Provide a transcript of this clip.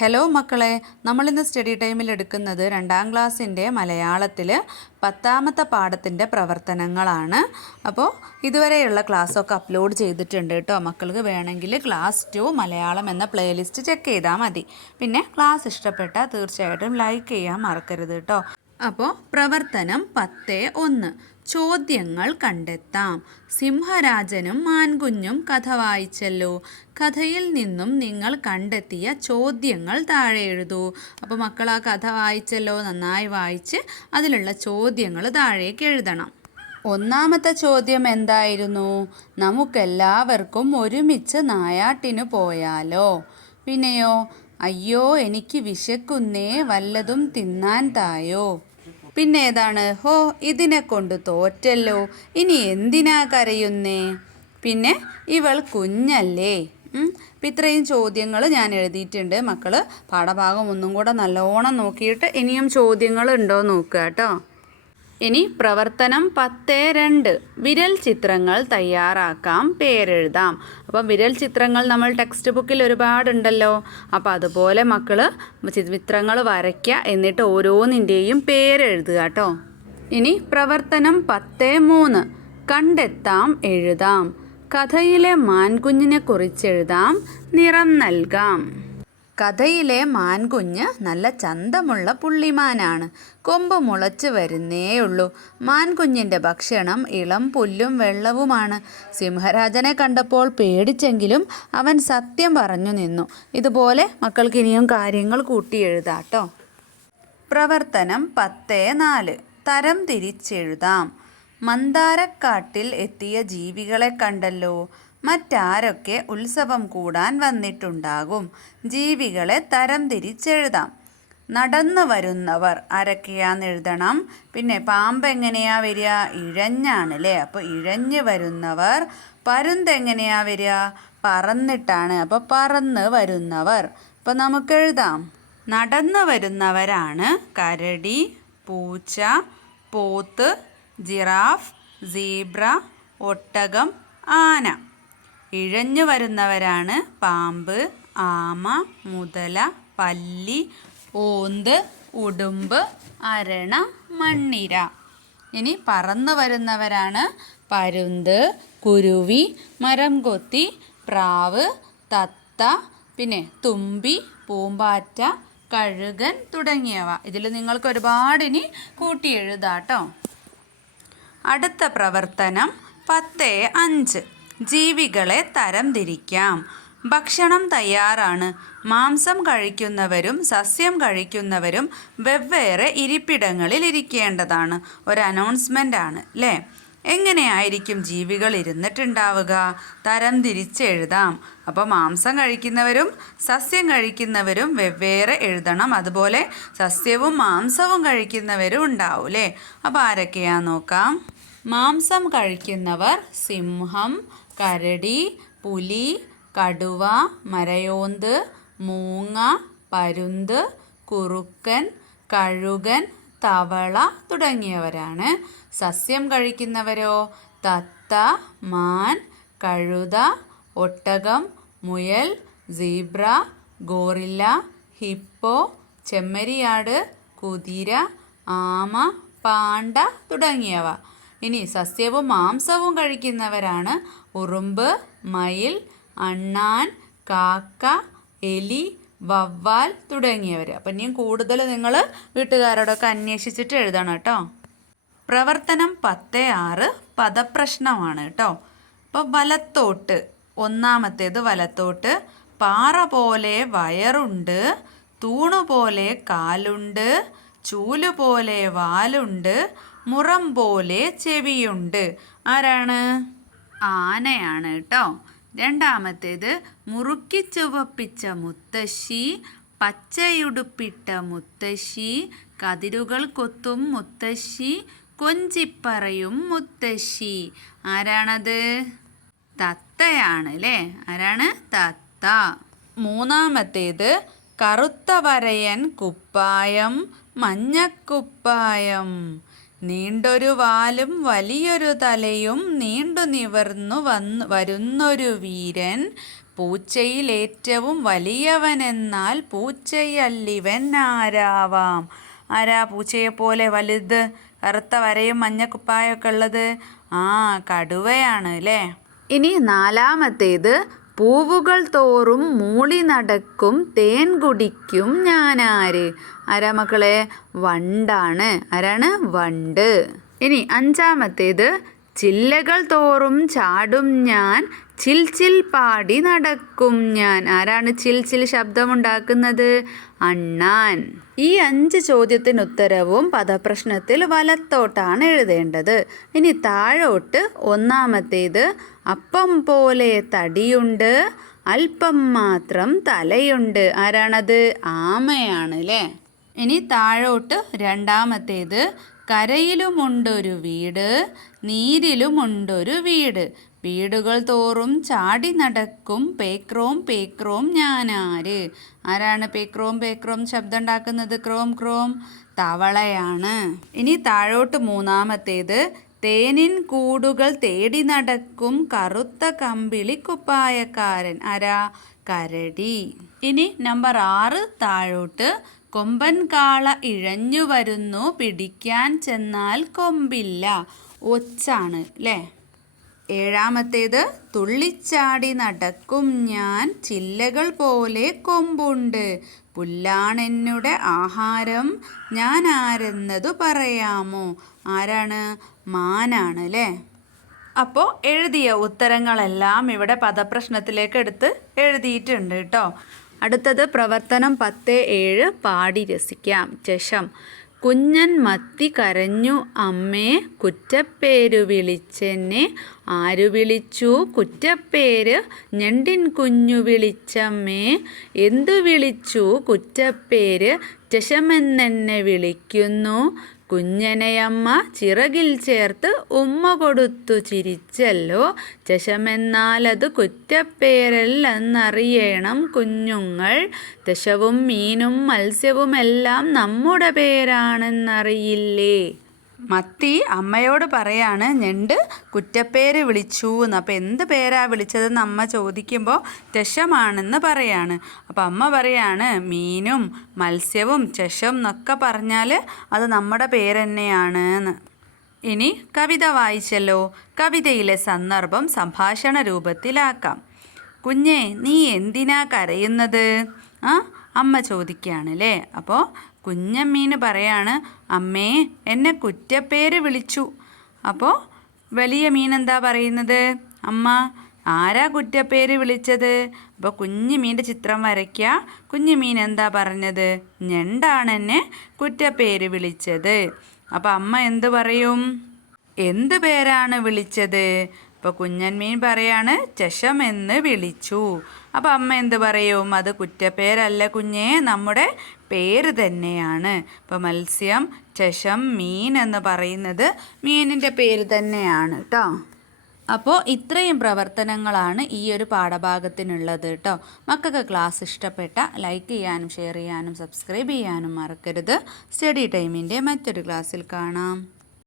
Hello മക്കളെ നമ്മളിന്ന് study ടൈമിൽ എടുക്കുന്നത് രണ്ടാം ക്ലാസ്സിന്റെ മലയാളത്തിൽ പത്താമത്തെ പാഠത്തിന്റെ പ്രവർത്തനങ്ങളാണ്. അപ്പോൾ ഇതുവരെയുള്ള ക്ലാസ്സൊക്കെ അപ്ലോഡ് ചെയ്തിട്ടുണ്ട് കേട്ടോ. മക്കൾക്ക് വേണമെങ്കിൽ ക്ലാസ് ടു മലയാളം എന്ന പ്ലേലിസ്റ്റ് ചെക്ക് ചെയ്താൽ മതി. പിന്നെ ക്ലാസ് ഇഷ്ടപ്പെട്ടാൽ തീർച്ചയായിട്ടും ലൈക്ക് ചെയ്യാൻ മറക്കരുത് കേട്ടോ. അപ്പോൾ പ്രവർത്തനം പത്ത് ഒന്ന്. ചോദ്യങ്ങൾ കണ്ടെത്താം. സിംഹരാജനും മാൻകുഞ്ഞും കഥ വായിച്ചല്ലോ. കഥയിൽ നിന്നും നിങ്ങൾ കണ്ടെത്തിയ ചോദ്യങ്ങൾ താഴെ എഴുതൂ. അപ്പോൾ മക്കൾ ആ കഥ വായിച്ചല്ലോ നന്നായി വായിച്ച് അതിലുള്ള ചോദ്യങ്ങൾ താഴേക്ക് എഴുതണം. ഒന്നാമത്തെ ചോദ്യം എന്തായിരുന്നു? നമുക്കെല്ലാവർക്കും ഒരുമിച്ച് നായാട്ടിനു പോയാലോ? പിന്നെയോ അയ്യോ എനിക്ക് വിശക്കുന്നേ വല്ലതും തിന്നാൻ തായോ? പിന്നെ ഏതാണ് ഹോ ഇതിനെ കൊണ്ട് തോറ്റല്ലോ ഇനി എന്തിനാ കരയുന്നേ? പിന്നെ ഇവൾ കുഞ്ഞല്ലേ? ഇത്രയും ചോദ്യങ്ങൾ ഞാൻ എഴുതിയിട്ടുണ്ട്. മക്കൾ പാഠഭാഗം ഒന്നും കൂടെ നല്ലോണം നോക്കിയിട്ട് ഇനിയും ചോദ്യങ്ങൾ ഉണ്ടോ നോക്കുക കേട്ടോ. ഇനി പ്രവർത്തനം പത്ത് രണ്ട്. വിരൽ ചിത്രങ്ങൾ തയ്യാറാക്കാം പേരെഴുതാം. അപ്പം വിരൽ ചിത്രങ്ങൾ നമ്മൾ ടെക്സ്റ്റ് ബുക്കിൽ ഒരുപാടുണ്ടല്ലോ. അപ്പോൾ അതുപോലെ മക്കൾ ചിത്രങ്ങൾ വരയ്ക്കുക എന്നിട്ട് ഓരോന്നിന്റെയും പേരെഴുതുക കേട്ടോ ഇനി പ്രവർത്തനം പത്ത് മൂന്ന്. കണ്ടെത്താം എഴുതാം. കഥയിലെ മാൻകുഞ്ഞിനെ കുറിച്ചെഴുതാം നിറം നൽകാം. കഥയിലെ മാൻകുഞ്ഞ് നല്ല ചന്തമുള്ള പുള്ളിമാനാണ്. കൊമ്പ് മുളച്ച് വരുന്നേയുള്ളൂ. മാൻകുഞ്ഞിന്റെ ഭക്ഷണം ഇളം പുല്ലും വെള്ളവുമാണ്. സിംഹരാജനെ കണ്ടപ്പോൾ പേടിച്ചെങ്കിലും അവൻ സത്യം പറഞ്ഞു നിന്നു. ഇതുപോലെ മക്കൾക്ക് ഇനിയും കാര്യങ്ങൾ കൂട്ടിയെഴുതാട്ടോ. പ്രവർത്തനം പത്ത് നാല്. തരം തിരിച്ചെഴുതാം. മന്ദാരക്കാട്ടിൽ എത്തിയ ജീവികളെ കണ്ടല്ലോ. മറ്റാരൊക്കെ ഉത്സവം കൂടാൻ വന്നിട്ടുണ്ടാകും. ജീവികളെ തരം തിരിച്ചെഴുതാം. നടന്നു വരുന്നവർ ആരൊക്കെയാന്ന് എഴുതണം. പിന്നെ പാമ്പ് എങ്ങനെയാ വരിക? ഇഴഞ്ഞാണ് അല്ലേ അപ്പോൾ ഇഴഞ്ഞ് വരുന്നവർ പരുന്തെങ്ങനെയാ വരിക? പറന്നിട്ടാണ്. അപ്പോൾ പറന്ന് വരുന്നവർ. അപ്പോൾ നമുക്ക് എഴുതാം. നടന്നു വരുന്നവരാണ് കരടി പൂച്ച പോത്ത് ജിറാഫ് സീബ്ര ഒട്ടകം ആന. ഇഴഞ്ഞു വരുന്നവരാണ് പാമ്പ് ആമ മുതല പല്ലി ഓന്ത് ഉടുമ്പ് അരണ മണ്ണിര. ഇനി പറന്നു വരുന്നവരാണ് പരുന്ത് കുരുവി മരം കൊത്തി പ്രാവ് തത്ത പിന്നെ തുമ്പി പൂമ്പാറ്റ കഴുകൻ തുടങ്ങിയവ. ഇതിൽ നിങ്ങൾക്ക് ഒരുപാട് ഇനി എഴുതാട്ടോ അടുത്ത പ്രവർത്തനം പത്ത് അഞ്ച്. ജീവികളെ തരംതിരിക്കാം. ഭക്ഷണം തയ്യാറാണ്. മാംസം കഴിക്കുന്നവരും സസ്യം കഴിക്കുന്നവരും വെവ്വേറെ ഇരിപ്പിടങ്ങളിൽ ഇരിക്കേണ്ടതാണ്. ഒരു അനൗൺസ്മെന്റ് ആണ് അല്ലേ എങ്ങനെയായിരിക്കും ജീവികൾ ഇരുന്നിട്ടുണ്ടാവുക? തരം തിരിച്ചെഴുതാം അപ്പോൾ മാംസം കഴിക്കുന്നവരും സസ്യം കഴിക്കുന്നവരും വെവ്വേറെ എഴുതണം. അതുപോലെ സസ്യവും മാംസവും കഴിക്കുന്നവരും ഉണ്ടാവും അല്ലേ അപ്പോൾ ആരൊക്കെയാ നോക്കാം? മാംസം കഴിക്കുന്നവർ സിംഹം കരടി പുലി കടുവ മരയോന്ത് മൂങ്ങ പരുന്ത് കുറുക്കൻ കഴുകൻ തവള തുടങ്ങിയവരാണ്. സസ്യം കഴിക്കുന്നവരോ? തത്ത മാൻ കഴുത ഒട്ടകം മുയൽ സീബ്ര ഗോറില്ല ഹിപ്പോ ചെമ്മരിയാട് കുതിര ആമ പാണ്ട തുടങ്ങിയവ. ഇനി സസ്യവും മാംസവും കഴിക്കുന്നവരാണ്. ഉറുമ്പ് മയിൽ അണ്ണാൻ കാക്ക എലി വവ്വാൽ തുടങ്ങിയവർ അപ്പം ഇനിയും കൂടുതൽ നിങ്ങൾ വീട്ടുകാരോടൊക്കെ അന്വേഷിച്ചിട്ട് എഴുതണം കേട്ടോ. പ്രവർത്തനം പത്ത് ആറ് പദപ്രശ്നമാണ് കേട്ടോ. അപ്പോൾ വലത്തോട്ട് ഒന്നാമത്തേത് വലത്തോട്ട് പാറ പോലെ വയറുണ്ട് തൂണു പോലെ കാലുണ്ട് ചൂൽ പോലെ വാലുണ്ട് മുറം പോലെ ചെവിയുണ്ട്. ആരാണ്? ആനയാണ് കേട്ടോ രണ്ടാമത്തേത് മുറുക്കി ചുവപ്പിച്ച മുത്തശ്ശി പച്ചയുടുപ്പിട്ട മുത്തശ്ശി കതിരുകൾ കൊത്തും മുത്തശ്ശി കൊഞ്ചിപ്പറയും മുത്തശ്ശി. ആരാണത്? തത്തയാണ് അല്ലേ ആരാണ്? തത്ത. മൂന്നാമത്തേത് കറുത്ത വരയൻ കുപ്പായം മഞ്ഞക്കുപ്പായം. നീണ്ടൊരു വാലും വലിയൊരു തലയും നീണ്ടു നിവർന്നു വന്നു വരുന്നൊരു വീരൻ പൂച്ചയിൽ ഏറ്റവും വലിയവനെന്നാൽ പൂച്ചയല്ലിവൻ ആരാവാം? ആരാ പൂച്ചയെപ്പോലെ വലുത് കറുത്ത വരയും മഞ്ഞക്കുപ്പായൊക്കെ ഉള്ളത്? ആ കടുവയാണ് അല്ലേ? ഇനി നാലാമത്തേത് പൂവുകൾ തോറും മൂളി നടക്കും തേൻ കുടിക്കും ഞാനാര്? ആരാ മക്കളെ? വണ്ടാണ്. ആരാണ്? വണ്ട്. ഇനി അഞ്ചാമത്തേത് ചില്ലകൾ തോറും ചാടും ഞാൻ. ചിൽ ചിൽ പാടി നടക്കും ഞാൻ. ആരാണ് ചിൽ ചിൽ ശബ്ദമുണ്ടാക്കുന്നത്? അണ്ണാൻ. ഈ അഞ്ച് ചോദ്യത്തിന് ഉത്തരവും പദപ്രശ്നത്തിൽ വലത്തോട്ടാണ് എഴുതേണ്ടത്. ഇനി താഴോട്ട് ഒന്നാമത്തേത് അപ്പം പോലെ തടിയുണ്ട് അല്പം മാത്രം തലയുണ്ട്. ആരാണത്? ആമയാണ് അല്ലേ ഇനി താഴോട്ട് രണ്ടാമത്തേത് കരയിലുമുണ്ടൊരു വീട് നീരിലുമുണ്ടൊരു വീട്. വീടുകൾ തോറും ചാടി നടക്കും പേക്രോം പേക്രോം ഞാനാര്? ആരാണ് പേക്രോം പേക്രോം ശബ്ദം ഉണ്ടാക്കുന്നത് ക്രോം ക്രോം തവളയാണ്. ഇനി താഴോട്ട് മൂന്നാമത്തേത്. തേനിൻ കൂടുകൾ തേടി നടക്കും കറുത്ത കമ്പിളി കുപ്പായക്കാരൻ. ആരാ? കരടി. ഇനി നമ്പർ ആറ് താഴോട്ട്. കൊമ്പൻ കാള ഇഴഞ്ഞു വരുന്നു പിടിക്കാൻ ചെന്നാൽ കൊമ്പില്ല. ഒച്ചാണ് അല്ലേ ഏഴാമത്തേത് തുള്ളിച്ചാടി നടക്കും ഞാൻ ചില്ലകൾ പോലെ കൊമ്പുണ്ട്. പുല്ലാണ് പുല്ലാണെന്നുടെ ആഹാരം ഞാൻ ആരെന്നതു പറയാമോ? ആരാണ്? മാനാണ് അല്ലേ അപ്പോൾ എഴുതിയ ഉത്തരങ്ങളെല്ലാം ഇവിടെ പദപ്രശ്നത്തിലേക്ക് എടുത്ത് എഴുതിയിട്ടുണ്ട് കേട്ടോ അടുത്തത് പ്രവർത്തനം പത്ത് ഏഴ് പാടി രസിക്കാം. ചഷം കുഞ്ഞൻ മത്തി കരഞ്ഞു അമ്മേ കുറ്റപ്പേരു വിളിച്ചെന്നെ. ആരു വിളിച്ചു? കുറ്റപ്പേര്. ഞണ്ടിൻ കുഞ്ഞു വിളിച്ചമ്മേ. എന്തു വിളിച്ചു? കുറ്റപ്പേര്. ചശമെന്നെന്നെ വിളിക്കുന്നു. കുഞ്ഞനെയമ്മ ചിറകിൽ ചേർത്ത് ഉമ്മ കൊടുത്തു ചിരിച്ചല്ലോ. ചശമെന്നാലത് കുറ്റപ്പേരല്ലെന്നറിയണം കുഞ്ഞുങ്ങൾ. ദശവും മീനും മത്സ്യവുമെല്ലാം നമ്മുടെ പേരാണെന്നറിയില്ലേ? മത്തി അമ്മയോട് പറയാണ് ഞണ്ട് കുറ്റപ്പേര് വിളിച്ചു എന്ന്. അപ്പോൾ എന്ത് പേരാ വിളിച്ചതെന്ന് അമ്മ ചോദിക്കുമ്പോൾ ചഷമാണെന്ന് പറയാണ് അപ്പോൾ അമ്മ പറയാണ് മീനും മത്സ്യവും ചഷം എന്നൊക്കെ പറഞ്ഞാൽ അത് നമ്മുടെ പേരെന്നെയാണ് എന്ന്. ഇനി കവിത വായിച്ചല്ലോ. കവിതയിലെ സന്ദർഭം സംഭാഷണ രൂപത്തിലാക്കാം. കുഞ്ഞേ നീ എന്തിനാ കരയുന്നത്? ആ അമ്മ ചോദിക്കുകയാണ് അല്ലേ അപ്പോൾ കുഞ്ഞമ്മീന് പറയാണ് അമ്മേ എന്നെ കുറ്റപ്പേര് വിളിച്ചു. അപ്പോൾ വലിയ മീൻ എന്താ പറയുന്നത്? അമ്മ ആരാ കുറ്റപ്പേര് വിളിച്ചത്? അപ്പോൾ കുഞ്ഞു മീന്റെ ചിത്രം വരയ്ക്കുക കുഞ്ഞു മീൻ എന്താ പറഞ്ഞത്? ഞണ്ടാണ് എന്നെ കുറ്റപ്പേര് വിളിച്ചത്. അപ്പോൾ അമ്മ എന്ത് പറയും? എന്ത് പേരാണ് വിളിച്ചത്? ഇപ്പോൾ കുഞ്ഞൻമീൻ പറയാണ് ചഷം എന്ന് വിളിച്ചു. അപ്പോൾ അമ്മ എന്ത് പറയും? അത് കുറ്റപ്പേരല്ല കുഞ്ഞേ നമ്മുടെ പേര് തന്നെയാണ്. ഇപ്പോൾ മത്സ്യം ചശം മീൻ എന്ന് പറയുന്നത് മീനിന്റെ പേര് തന്നെയാണ് കേട്ടോ അപ്പോൾ ഇത്രയും പ്രവർത്തനങ്ങളാണ് ഈ ഒരു പാഠഭാഗത്തിനുള്ളത് കേട്ടോ മക്കൾക്ക് ക്ലാസ് ഇഷ്ടപ്പെട്ട ലൈക്ക് ചെയ്യാനും ഷെയർ ചെയ്യാനും സബ്സ്ക്രൈബ് ചെയ്യാനും മറക്കരുത്. സ്റ്റഡി ടൈമിന്റെ മറ്റൊരു ക്ലാസ്സിൽ കാണാം.